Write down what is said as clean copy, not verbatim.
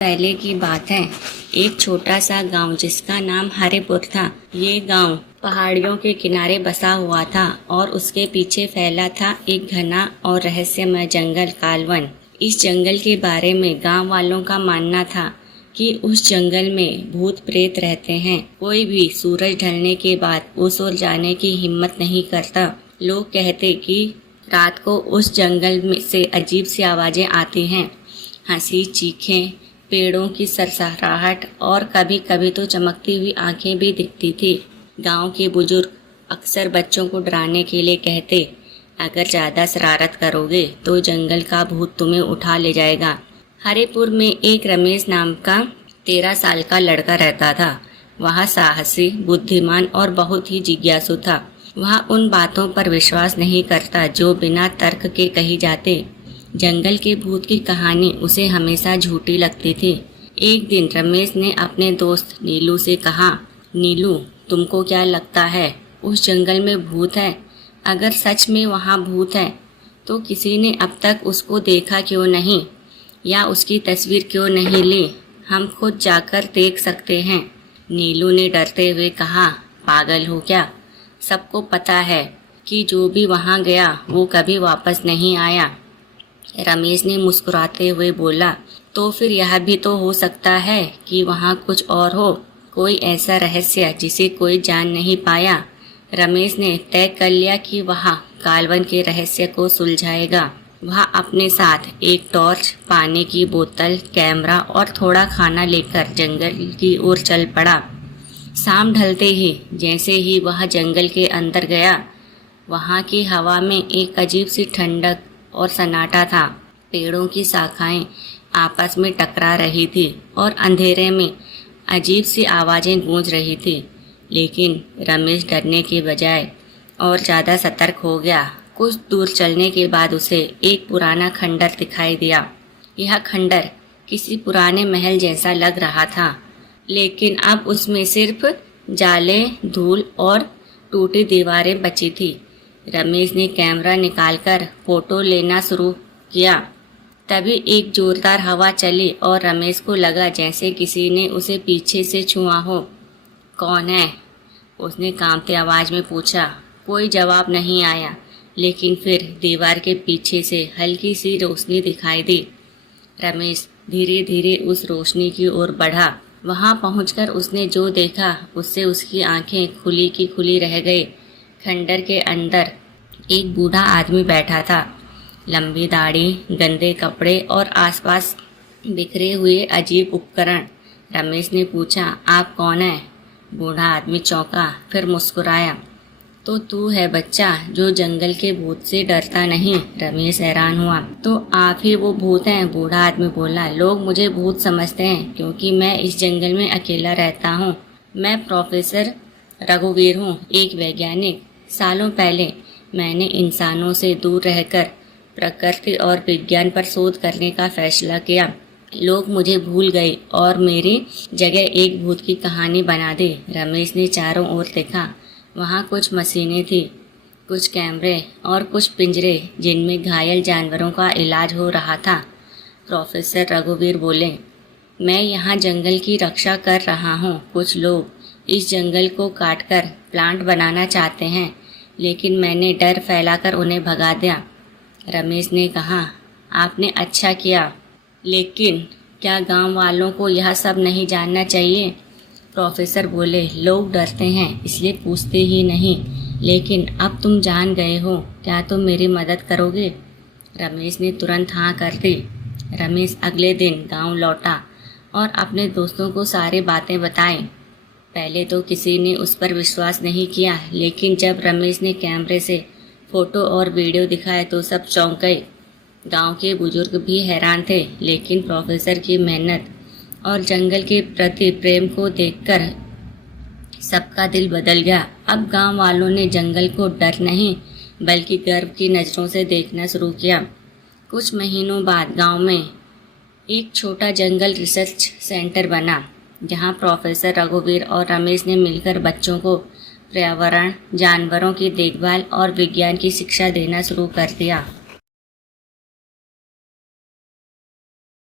पहले की बात है। एक छोटा सा गांव जिसका नाम हरिपुर था। ये गांव पहाड़ियों के किनारे बसा हुआ था और उसके पीछे फैला था एक घना और रहस्यमय जंगल कालवन। इस जंगल के बारे में गांव वालों का मानना था कि उस जंगल में भूत प्रेत रहते हैं। कोई भी सूरज ढलने के बाद उस ओर जाने की हिम्मत नहीं करता। लोग कहते कि रात को उस जंगल में से अजीब सी आवाज़ें आती हैं, हंसी, चीखें, पेड़ों की सरसराहट और कभी कभी तो चमकती हुई आंखें भी दिखती थी। गांव के बुजुर्ग अक्सर बच्चों को डराने के लिए कहते, अगर ज़्यादा शरारत करोगे तो जंगल का भूत तुम्हें उठा ले जाएगा। हरिपुर में एक रमेश नाम का 13 साल का लड़का रहता था। वह साहसी, बुद्धिमान और बहुत ही जिज्ञासु था। वह उन बातों पर विश्वास नहीं करता जो बिना तर्क के कही जाते। जंगल के भूत की कहानी उसे हमेशा झूठी लगती थी। एक दिन रमेश ने अपने दोस्त नीलू से कहा, नीलू, तुमको क्या लगता है उस जंगल में भूत है? अगर सच में वहाँ भूत है तो किसी ने अब तक उसको देखा क्यों नहीं या उसकी तस्वीर क्यों नहीं ली? हम खुद जाकर देख सकते हैं। नीलू ने डरते हुए कहा, पागल हो क्या? सबको पता है कि जो भी वहाँ गया वो कभी वापस नहीं आया। रमेश ने मुस्कुराते हुए बोला, तो फिर यह भी तो हो सकता है कि वहाँ कुछ और हो, कोई ऐसा रहस्य जिसे कोई जान नहीं पाया। रमेश ने तय कर लिया कि वह कालवन के रहस्य को सुलझाएगा। वह अपने साथ एक टॉर्च, पानी की बोतल, कैमरा और थोड़ा खाना लेकर जंगल की ओर चल पड़ा। शाम ढलते ही जैसे ही वह जंगल के अंदर गया, वहाँ की हवा में एक अजीब सी ठंडक और सन्नाटा था। पेड़ों की शाखाएं आपस में टकरा रही थी और अंधेरे में अजीब सी आवाज़ें गूंज रही थी। लेकिन रमेश डरने के बजाय और ज़्यादा सतर्क हो गया। कुछ दूर चलने के बाद उसे एक पुराना खंडर दिखाई दिया। यह खंडर किसी पुराने महल जैसा लग रहा था, लेकिन अब उसमें सिर्फ जाले, धूल और टूटी दीवारें बची थी। रमेश ने कैमरा निकालकर फोटो लेना शुरू किया। तभी एक जोरदार हवा चली और रमेश को लगा जैसे किसी ने उसे पीछे से छुआ हो। कौन है? उसने कांपती आवाज़ में पूछा। कोई जवाब नहीं आया, लेकिन फिर दीवार के पीछे से हल्की सी रोशनी दिखाई दी। रमेश धीरे धीरे उस रोशनी की ओर बढ़ा। वहां पहुंचकर उसने जो देखा उससे उसकी आंखें खुली की खुली रह गई। खंडर के अंदर एक बूढ़ा आदमी बैठा था। लंबी दाढ़ी, गंदे कपड़े और आसपास बिखरे हुए अजीब उपकरण। रमेश ने पूछा, आप कौन है? बूढ़ा आदमी चौंका, फिर मुस्कुराया। तो तू है बच्चा जो जंगल के भूत से डरता नहीं? रमेश हैरान हुआ। तो आप ही वो भूत हैं? बूढ़ा आदमी बोला। लोग मुझे भूत समझते हैं क्योंकि मैं इस जंगल में अकेला रहता हूँ। मैं प्रोफेसर रघुवीर हूँ, एक वैज्ञानिक। सालों पहले मैंने इंसानों से दूर रहकर प्रकृति और विज्ञान पर शोध करने का फैसला किया। लोग मुझे भूल गए और मेरी जगह एक भूत की कहानी बना दी। रमेश ने चारों ओर देखा। वहाँ कुछ मशीनें थी, कुछ कैमरे और कुछ पिंजरे जिनमें घायल जानवरों का इलाज हो रहा था। प्रोफेसर रघुवीर बोले, मैं यहाँ जंगल की रक्षा कर रहा हूँ। कुछ लोग इस जंगल को काटकर प्लांट बनाना चाहते हैं, लेकिन मैंने डर फैलाकर उन्हें भगा दिया। रमेश ने कहा, आपने अच्छा किया, लेकिन क्या गांव वालों को यह सब नहीं जानना चाहिए? प्रोफेसर बोले, लोग डरते हैं इसलिए पूछते ही नहीं, लेकिन अब तुम जान गए हो, क्या तुम मेरी मदद करोगे? रमेश ने तुरंत हाँ कर दी। रमेश अगले दिन गांव लौटा और अपने दोस्तों को सारी बातें बताई। पहले तो किसी ने उस पर विश्वास नहीं किया, लेकिन जब रमेश ने कैमरे से फोटो और वीडियो दिखाए तो सब चौंक गए। गांव के बुजुर्ग भी हैरान थे, लेकिन प्रोफेसर की मेहनत और जंगल के प्रति प्रेम को देखकर सबका दिल बदल गया। अब गांव वालों ने जंगल को डर नहीं बल्कि गर्व की नज़रों से देखना शुरू किया। कुछ महीनों बाद गांव में एक छोटा जंगल रिसर्च सेंटर बना, जहां प्रोफेसर रघुवीर और रमेश ने मिलकर बच्चों को पर्यावरण, जानवरों की देखभाल और विज्ञान की शिक्षा देना शुरू कर दिया।